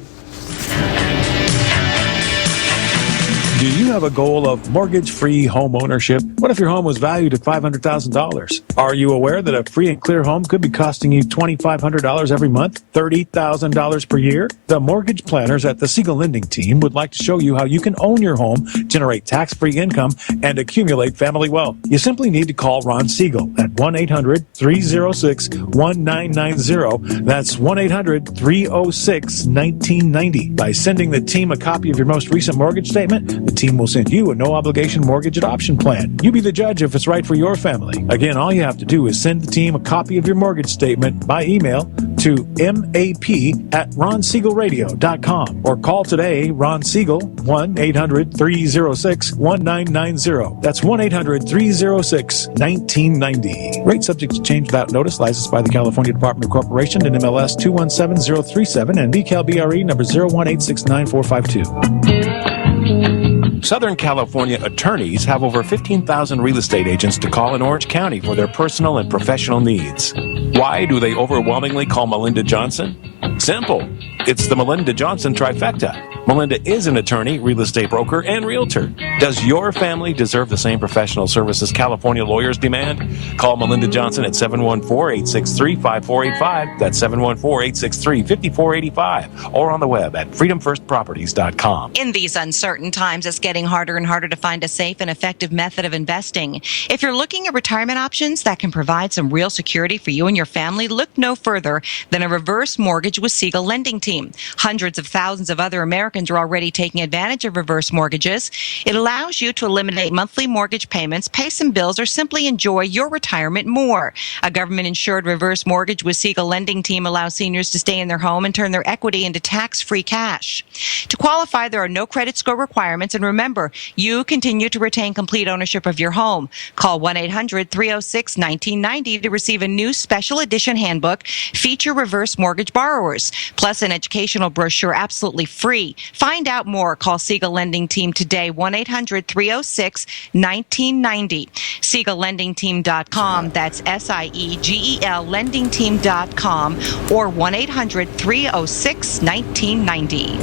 Do you have a goal of mortgage-free home ownership? What if your home was valued at $500,000? Are you aware that a free and clear home could be costing you $2,500 every month, $30,000 per year? The mortgage planners at the Siegel Lending Team would like to show you how you can own your home, generate tax-free income, and accumulate family wealth. You simply need to call Ron Siegel at 1-800-306-1990. That's 1-800-306-1990. By sending the team a copy of your most recent mortgage statement, the team will send you a no-obligation mortgage adoption plan. You be the judge if it's right for your family. Again, all you have to do is send the team a copy of your mortgage statement by email to map@ronsiegelradio.com or call today Ron Siegel, 1-800-306-1990. That's 1-800-306-1990. Rate subject to change without notice. Licensed by the California Department of Corporation in MLS 217037 and BCalBRE number 018694452. Southern California attorneys have over 15,000 real estate agents to call in Orange County for their personal and professional needs. Why do they overwhelmingly call Melinda Johnson? Simple. It's the Melinda Johnson trifecta. Melinda is an attorney, real estate broker, and realtor. Does your family deserve the same professional services California lawyers demand? Call Melinda Johnson at 714-863-5485. That's 714-863-5485. Or on the web at freedomfirstproperties.com. In these uncertain times, it's getting harder and harder to find a safe and effective method of investing. If you're looking at retirement options that can provide some real security for you and your family, look no further than a reverse mortgage with Siegel Lending Team. Hundreds of thousands of other Americans are already taking advantage of reverse mortgages. It allows you to eliminate monthly mortgage payments, pay some bills, or simply enjoy your retirement more. A government-insured reverse mortgage with Siegel Lending Team allows seniors to stay in their home and turn their equity into tax-free cash. To qualify, there are no credit score requirements, and remember, you continue to retain complete ownership of your home. Call 1-800-306-1990 to receive a new special edition handbook, Feature Reverse Mortgage Borrowers, plus an educational brochure absolutely free. Find out more. Call Siegel Lending Team today, 1-800-306-1990. SiegelLendingTeam.com. That's SIEGEL LendingTeam.com or 1-800-306-1990.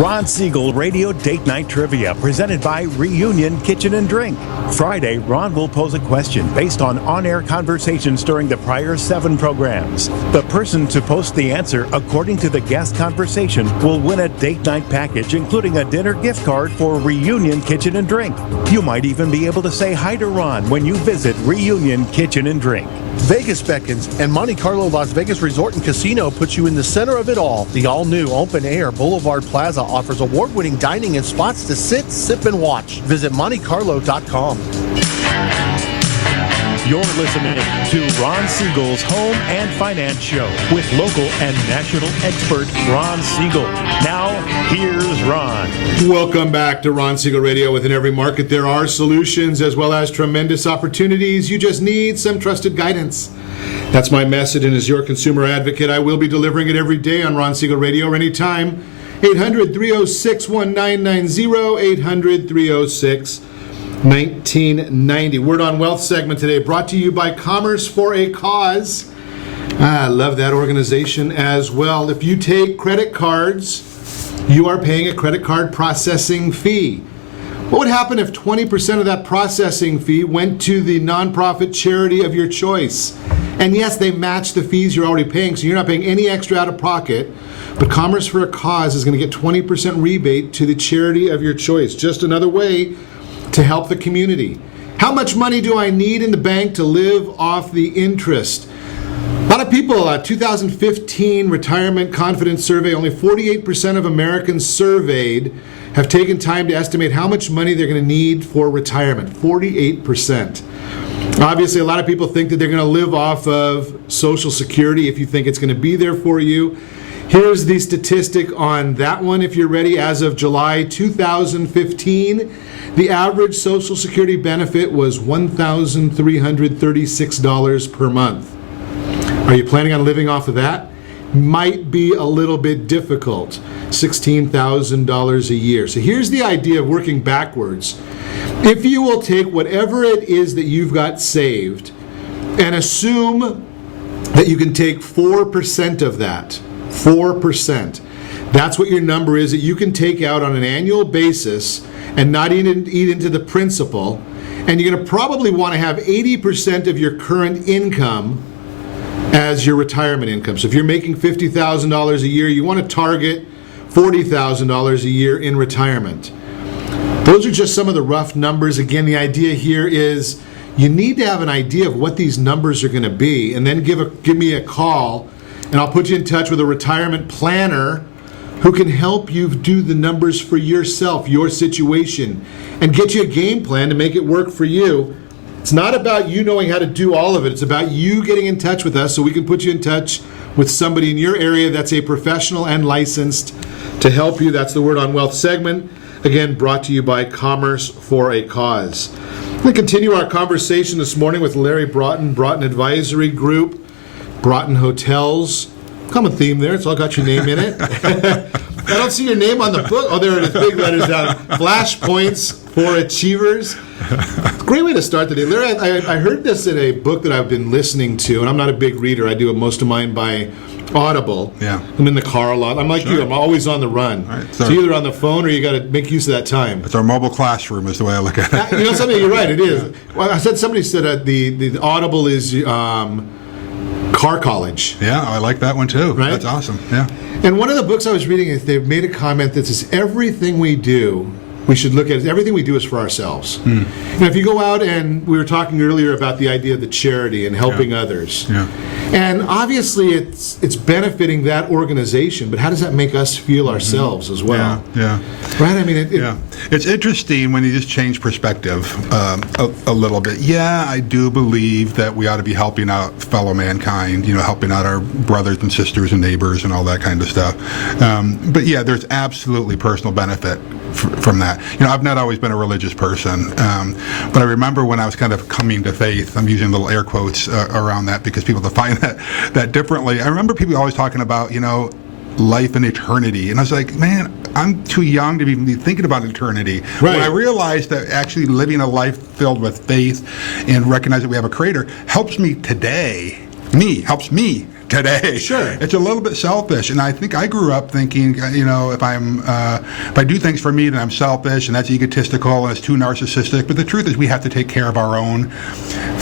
Ron Siegel Radio Date Night Trivia presented by Reunion Kitchen and Drink. Friday, Ron will pose a question based on-air conversations during the prior 7 programs. The person to post the answer according to the guest conversation will win a date night package, including a dinner gift card for Reunion Kitchen and Drink. You might even be able to say hi to Ron when you visit Reunion Kitchen and Drink. Vegas beckons, and Monte Carlo Las Vegas Resort and Casino puts you in the center of it all. The all-new open-air Boulevard Plaza offers award-winning dining and spots to sit, sip, and watch. Visit MonteCarlo.com. You're listening to Ron Siegel's Home and Finance Show with local and national expert Ron Siegel. Now, here's Ron. Welcome back to Ron Siegel Radio. Within every market, there are solutions as well as tremendous opportunities. You just need some trusted guidance. That's my message, and as your consumer advocate, I will be delivering it every day on Ron Siegel Radio or anytime. 800-306-1990, 800-306-1990. Word on Wealth segment today brought to you by Commerce for a Cause. I love that organization as well. If you take credit cards, you are paying a credit card processing fee. What would happen if 20% of that processing fee went to the nonprofit charity of your choice? And yes, they match the fees you're already paying, so you're not paying any extra out of pocket. But Commerce for a Cause is going to get 20% rebate to the charity of your choice. Just another way to help the community. How much money do I need in the bank to live off the interest? A lot of people, 2015 Retirement Confidence Survey, only 48% of Americans surveyed have taken time to estimate how much money they're going to need for retirement. 48%. Obviously, a lot of people think that they're going to live off of Social Security if you think it's going to be there for you. Here's the statistic on that one, if you're ready. As of July 2015, the average Social Security benefit was $1,336 per month. Are you planning on living off of that? Might be a little bit difficult. $16,000 a year. So here's the idea of working backwards. If you will take whatever it is that you've got saved and assume that you can take 4% of that, 4%. That's what your number is that you can take out on an annual basis and not eat into the principal. And you're going to probably want to have 80% of your current income as your retirement income. So if you're making $50,000 a year, you want to target $40,000 a year in retirement. Those are just some of the rough numbers. Again, the idea here is you need to have an idea of what these numbers are going to be, and then give me a call, and I'll put you in touch with a retirement planner who can help you do the numbers for yourself, your situation, and get you a game plan to make it work for you. It's not about you knowing how to do all of it. It's about you getting in touch with us so we can put you in touch with somebody in your area that's a professional and licensed to help you. That's the Word on Wealth segment. Again, brought to you by Commerce for a Cause. We're going to continue our conversation this morning with Larry Broughton, Broughton Advisory Group, Broughton Hotels. Common theme there. It's all got your name in it. I don't see your name on the book. Oh, there it is, big letters down. Flashpoints for Achievers. Great way to start the day. Larry, I heard this in a book that I've been listening to, and I'm not a big reader. I do most of mine by Audible. Yeah. I'm in the car a lot. I'm like you. I'm always on the run. Right. So either on the phone or you got to make use of that time. It's our mobile classroom is the way I look at it. You know something? You're right. It is. Well, somebody said the Audible is car college. Yeah, I like that one too. Right? That's awesome. Yeah. And one of the books I was reading, they've made a comment that says everything we do, we should look at it. Everything we do is for ourselves. You know, if you go out, and we were talking earlier about the idea of the charity and helping others. Yeah. And obviously it's benefiting that organization, but how does that make us feel ourselves as well? Yeah. Right? I mean, it's interesting when you just change perspective a little bit. Yeah, I do believe that we ought to be helping out fellow mankind, helping out our brothers and sisters and neighbors and all that kind of stuff. But yeah, there's absolutely personal benefit from that. I've not always been a religious person, but I remember when I was kind of coming to faith, I'm using little air quotes around that because people define that differently. I remember people always talking about, life and eternity. And I was like, man, I'm too young to even be thinking about eternity. Right. When I realized that actually living a life filled with faith and recognize that we have a creator helps me today today. Sure. It's a little bit selfish, and I think I grew up thinking, if I do things for me, then I'm selfish, and that's egotistical, and it's too narcissistic. But the truth is, we have to take care of our own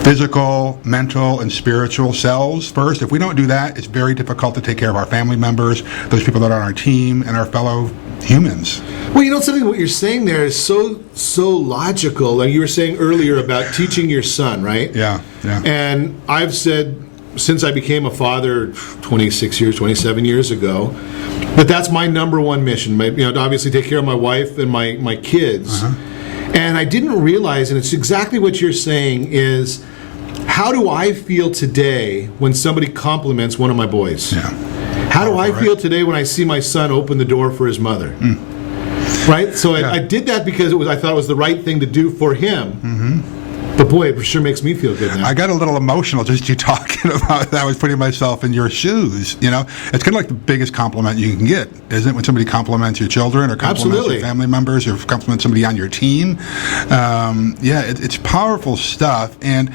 physical, mental, and spiritual selves first. If we don't do that, it's very difficult to take care of our family members, those people that are on our team, and our fellow humans. Well, something what you're saying there is so logical. Like you were saying earlier about teaching your son, right? Yeah. And I've said since I became a father 27 years ago, that's my number one mission. To obviously take care of my wife and my kids. Uh-huh. And I didn't realize, and it's exactly what you're saying, is how do I feel today when somebody compliments one of my boys? Yeah. How do I feel today when I see my son open the door for his mother? Right? So I did that because I thought it was the right thing to do for him. Mm-hmm. But boy, it sure makes me feel good now. I got a little emotional just you talking about that. I was putting myself in your shoes. It's kind of like the biggest compliment you can get, isn't it? When somebody compliments your children or compliments your family members or compliments somebody on your team. It's powerful stuff. And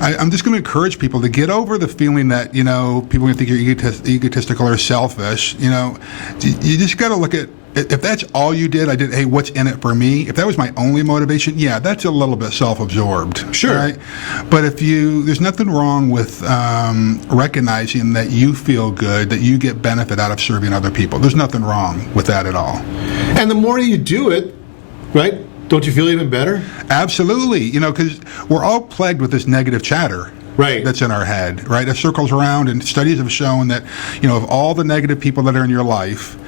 I'm just going to encourage people to get over the feeling that, people think you're egotistical or selfish. You just got to look at, if that's all you did, hey, what's in it for me? If that was my only motivation, that's a little bit self-absorbed. Sure. Right? But there's nothing wrong with recognizing that you feel good, that you get benefit out of serving other people. There's nothing wrong with that at all. And the more you do it, right, don't you feel even better? Absolutely. Because we're all plagued with this negative chatter. Right. That's in our head, right? It circles around, and studies have shown that, of all the negative people that are in your life,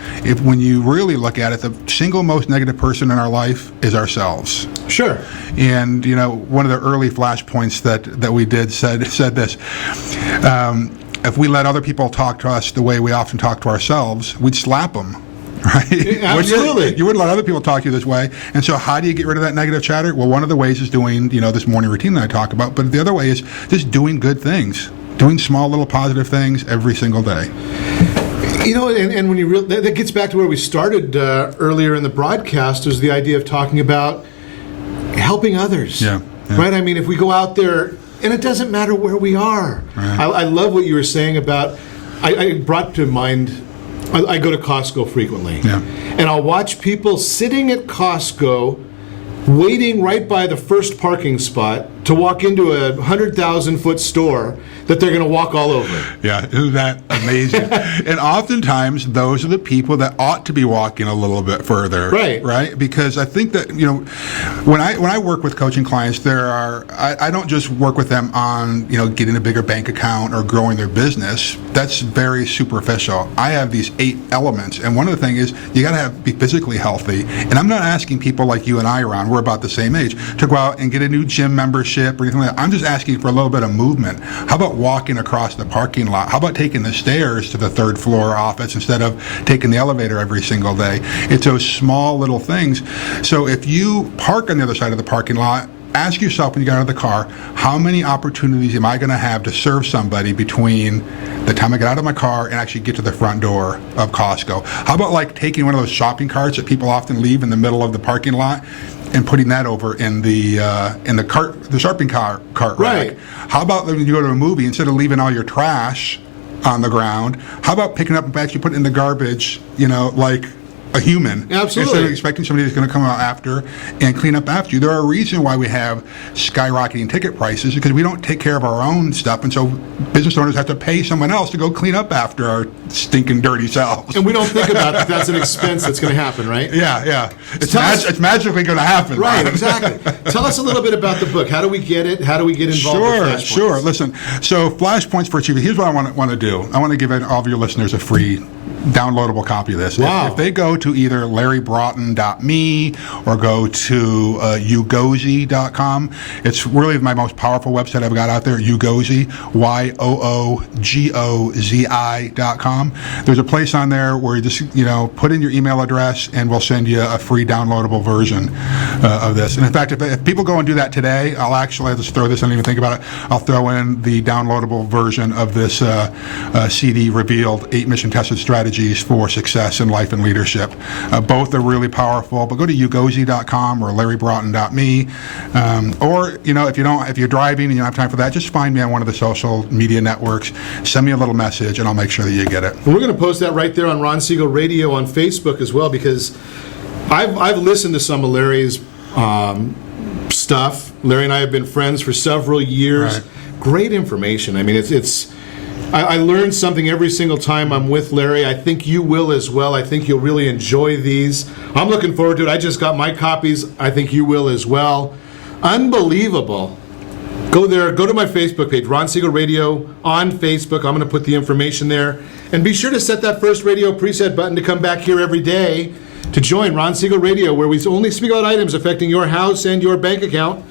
when you really look at it, the single most negative person in our life is ourselves. Sure. And, one of the early flashpoints that we did said this, if we let other people talk to us the way we often talk to ourselves, we'd slap them. Right? Yeah, absolutely. You wouldn't let other people talk to you this way. And so how do you get rid of that negative chatter? Well, one of the ways is doing, this morning routine that I talk about. But the other way is just doing good things, doing small little positive things every single day. And when that gets back to where we started earlier in the broadcast, is the idea of talking about helping others. Yeah. Right? I mean, if we go out there, and it doesn't matter where we are. Right. I love what you were saying about, I brought to mind, I go to Costco frequently. Yeah. And I'll watch people sitting at Costco waiting right by the first parking spot to walk into a 100,000-foot store that they're going to walk all over. Yeah, isn't that amazing? And oftentimes, those are the people that ought to be walking a little bit further. Right? Because I think that, when I work with coaching clients, I don't just work with them on, getting a bigger bank account or growing their business. That's very superficial. I have these 8 elements, and one of the things is you got to be physically healthy. And I'm not asking people like you and I, Ron, we're about the same age, to go out and get a new gym membership or anything like that. I'm just asking for a little bit of movement. How about walking across the parking lot? How about taking the stairs to the 3rd floor office instead of taking the elevator every single day? It's those small little things. So if you park on the other side of the parking lot, ask yourself when you get out of the car, how many opportunities am I going to have to serve somebody between the time I get out of my car and actually get to the front door of Costco? How about taking one of those shopping carts that people often leave in the middle of the parking lot and putting that over in the shopping cart rack? Right. How about when you go to a movie, instead of leaving all your trash on the ground, how about picking up and actually putting it in the garbage, like a human. Absolutely. Instead of expecting somebody that's going to come out after and clean up after you. There are a reason why we have skyrocketing ticket prices, because we don't take care of our own stuff, and so business owners have to pay someone else to go clean up after our stinking dirty selves. And we don't think about that that's an expense that's going to happen, right? Yeah. It's magically going to happen. Right, exactly. Tell us a little bit about the book. How do we get it? How do we get involved with Flashpoints? Sure. Listen, so Flashpoints for Achievement, here's what I want to do. I want to give all of your listeners a free downloadable copy of this. Wow. If they go to either larrybroughton.me or go to ugozi.com, it's really my most powerful website I've got out there, Ugozi, YOOGOZI.com. There's a place on there where you just, put in your email address and we'll send you a free downloadable version of this. And in fact, if people go and do that today, I'll just throw this, I don't even think about it, I'll throw in the downloadable version of this CD Revealed 8 Mission Tested Strategies strategies for success in life and leadership. Both are really powerful, but go to ugozi.com or larrybroughton.me. Or, if you're driving and you don't have time for that, just find me on one of the social media networks, send me a little message, and I'll make sure that you get it. And we're going to post that right there on Ron Siegel Radio on Facebook as well, because I've listened to some of Larry's stuff. Larry and I have been friends for several years. Right. Great information. I mean, I learn something every single time I'm with Larry. I think you will as well. I think you'll really enjoy these. I'm looking forward to it. I just got my copies. I think you will as well. Unbelievable. Go there. Go to my Facebook page, Ron Siegel Radio on Facebook. I'm going to put the information there. And be sure to set that first radio preset button to come back here every day to join Ron Siegel Radio, where we only speak about items affecting your house and your bank account.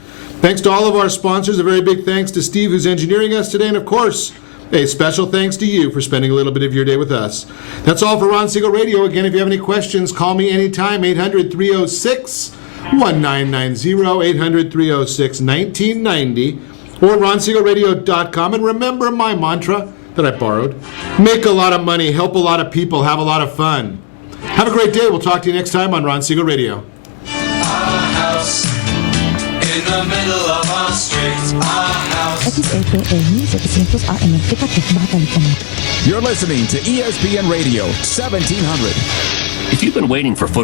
Thanks to all of our sponsors. A very big thanks to Steve, who's engineering us today. And, of course, a special thanks to you for spending a little bit of your day with us. That's all for Ron Siegel Radio. Again, if you have any questions, call me anytime, 800-306-1990, 800-306-1990, or ronsiegelradio.com. And remember my mantra that I borrowed: make a lot of money, help a lot of people, have a lot of fun. Have a great day. We'll talk to you next time on Ron Siegel Radio. In the middle of our streets, our house. You're listening to ESPN Radio 1700. If you've been waiting for football